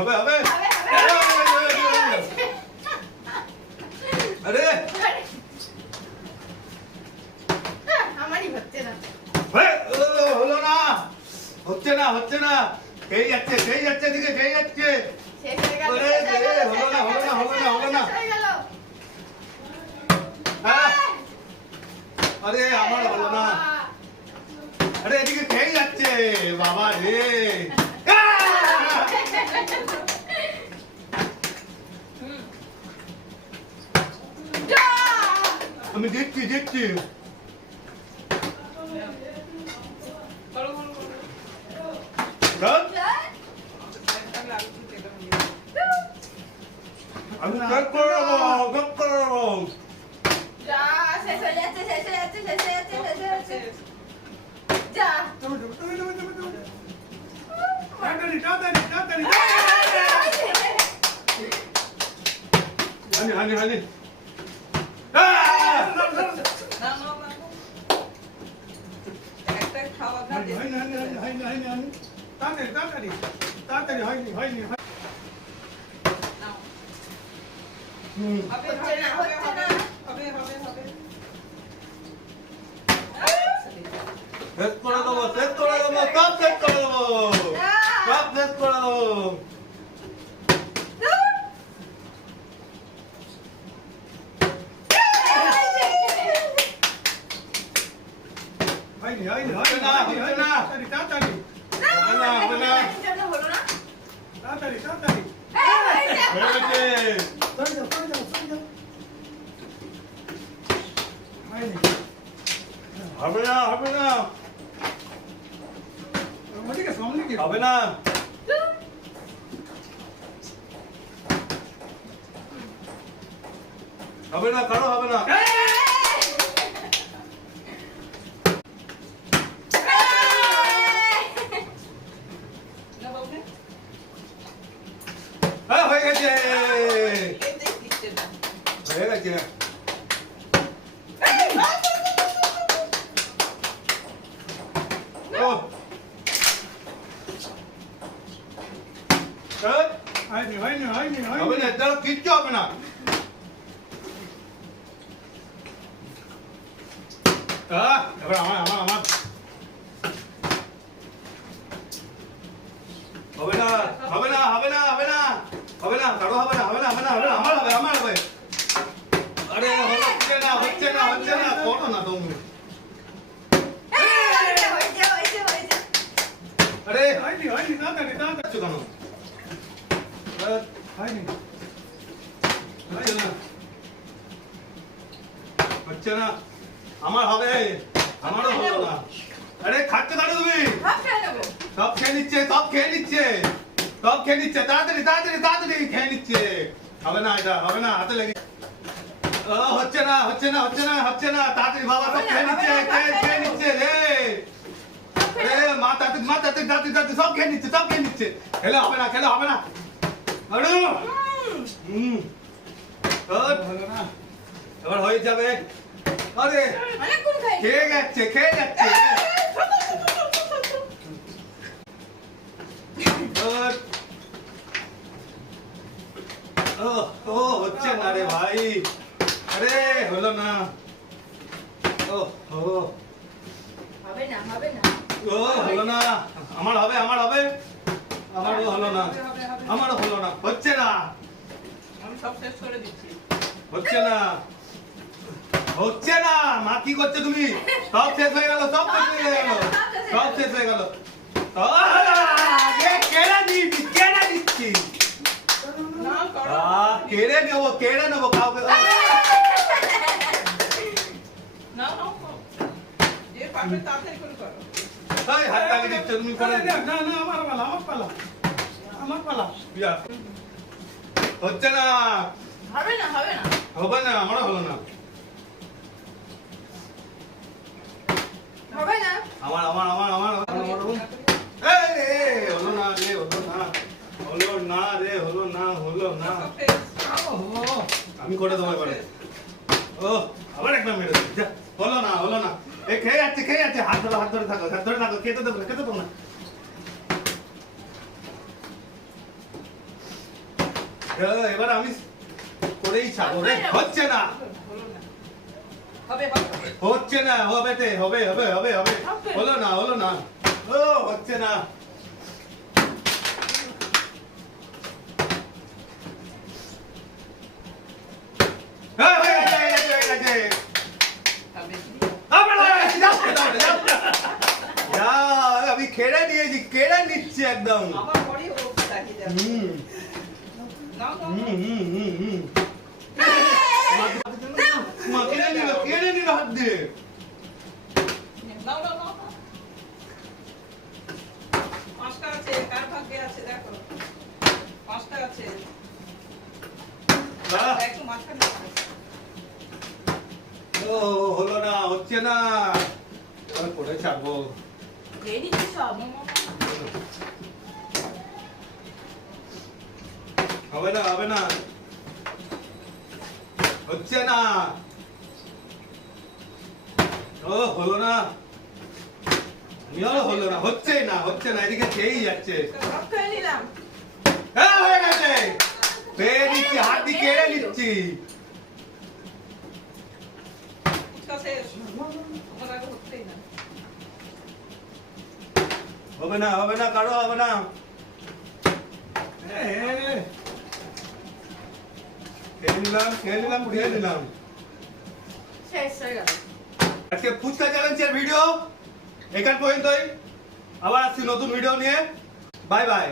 হবে হবে আরে আমারই হচ্ছে না হলো না হচ্ছে না হচ্ছে না খেয়ে যাচ্ছে দিকে খেয়ে যাচ্ছে শেষ হয়ে গেল আরে, হলো না, হলো না, হলো না, হলো না। শেষ হয়ে গেল হ্যাঁ। আরে আমার হলো না আরে এদিকে খেয়ে যাচ্ছে বাবা রে আমি দেখছি দেখছি আমি চেক করে নেবো যা শেষ হয়ে যাচ্ছে শেষ হয়ে যাচ্ছে শেষ হয়ে যাচ্ছে শেষ হয়ে যাচ্ছে যা হানি হানি হানি সেট করে দেবো সেট করে দেবো সব সেট করে দেবো সব সেট করে দেবো হবে না হবে না হবে না হবে না কারো হবে না হ্যাঁ হয়ে গেছে হয়ে গেছে ও হবে না তার কিচ্ছু হবে না এবার আমার আমার আমার হবে না হবে না হবে না হবে না হবে না কারো হবে না হবে না হবে না হবে না আমার হবে আমার হবে আরে হচ্ছে না হচ্ছে না হচ্ছে না করো না তুমি আরে কেন হচ্ছে না আমার হবে আমারও হলো না আরে খাচ্ছে দাঁড়ো তুমি সব খেয়ে নিচ্ছে সব খেয়ে নিচ্ছে সব খেয়ে নিচ্ছে তাড়াতাড়ি তাড়াতাড়ি তাড়াতাড়ি খেয়ে নিচ্ছে হবে না এটা হবে না হাতে লেগে হচ্ছে না হচ্ছে না হচ্ছে না হচ্ছে না তাড়াতাড়ি বাবা সব খেয়ে নিচ্ছে খেয়ে নিচ্ছে রে রে মা তাড়াতাড়ি মা তাড়াতাড়ি তাড়াতাড়ি তাড়াতাড়ি সব খেয়ে নিচ্ছে সব খেয়ে নিচ্ছে খেলে হবে না খেলে হবে না আরে এবার হয়ে যাবে আরে খেয়ে যাচ্ছে খেয়ে যাচ্ছে ও হচ্ছে না রে ভাই আরে হলো না ও ও হবে না হবে না ও হলো না আমার হবে আমার হবে আমারও হলো না আমারও হলো না হচ্ছে না আমি সব শেষ করে দিচ্ছি হচ্ছে না হচ্ছে না মা কি করছো তুমি সব শেষ হয়ে গেল সব শেষ হয়ে গেল সব শেষ হয়ে গেল কেড়ে দিচ্ছি না করো কেড়ে নেবো কাউকে না না যে পারবে তাড়াতাড়ি করে করো হাত লাগিয়ে দিচ্ছ তুমি করে ইয়া। হচ্ছে না হবে না হবে না হবে না আমারও হলো না হবে না আমার আমার আমার আমার হলো না রে হলো না হলো না রে হলো না হলো না সব শেষ আমি করে দেবো এবারে ও আবার একটা মেরে দিচ্ছি যা, হলো না এ খেয়ে যাচ্ছে হাত ধরে থাকো খেতে দেবো না এবার আমি করেই ছাড়বো রে হচ্ছে না হলো না। হবে হবে। হচ্ছে না হবে তে হবে হবে হবে হবে হলো না ও হচ্ছে না হয়ে গেছে আমি কেড়ে নিয়েছি কেড়ে নিচ্ছি একদম আমার পরেই ও তাকিয়ে যাবে। হুম নাও নাও হুম হুম হুম হুম মা কেড়ে নিল হাত দিয়ে নাও নাও নাও। পাঁচটা আছে, কার ভাগ্যে আছে দেখো। পাঁচটা আছে। একটু মাঝখানে আছে। ও হলো না হচ্ছে না আমি করে ছাড়বো খেয়ে নিচ্ছি সব। হবে না হচ্ছে না ও হলো না হলো না হচ্ছে না এদিকে খেয়েই যাচ্ছে সব খেয়ে নিলাম। হ্যাঁ হয়ে গেছে পেয়ে নিচ্ছি হাত দিয়ে কেড়ে নিচ্ছি ফুচকা শেষ। আমার আগে হচ্ছেই না। হবে না কারো হবে না খেয়ে নিলাম শেষ হয়ে গেল। আজকে ফুচকা চ্যালেঞ্জের ভিডিও এখান পর্যন্তই আবার আসছি নতুন ভিডিও নিয়ে বাই বাই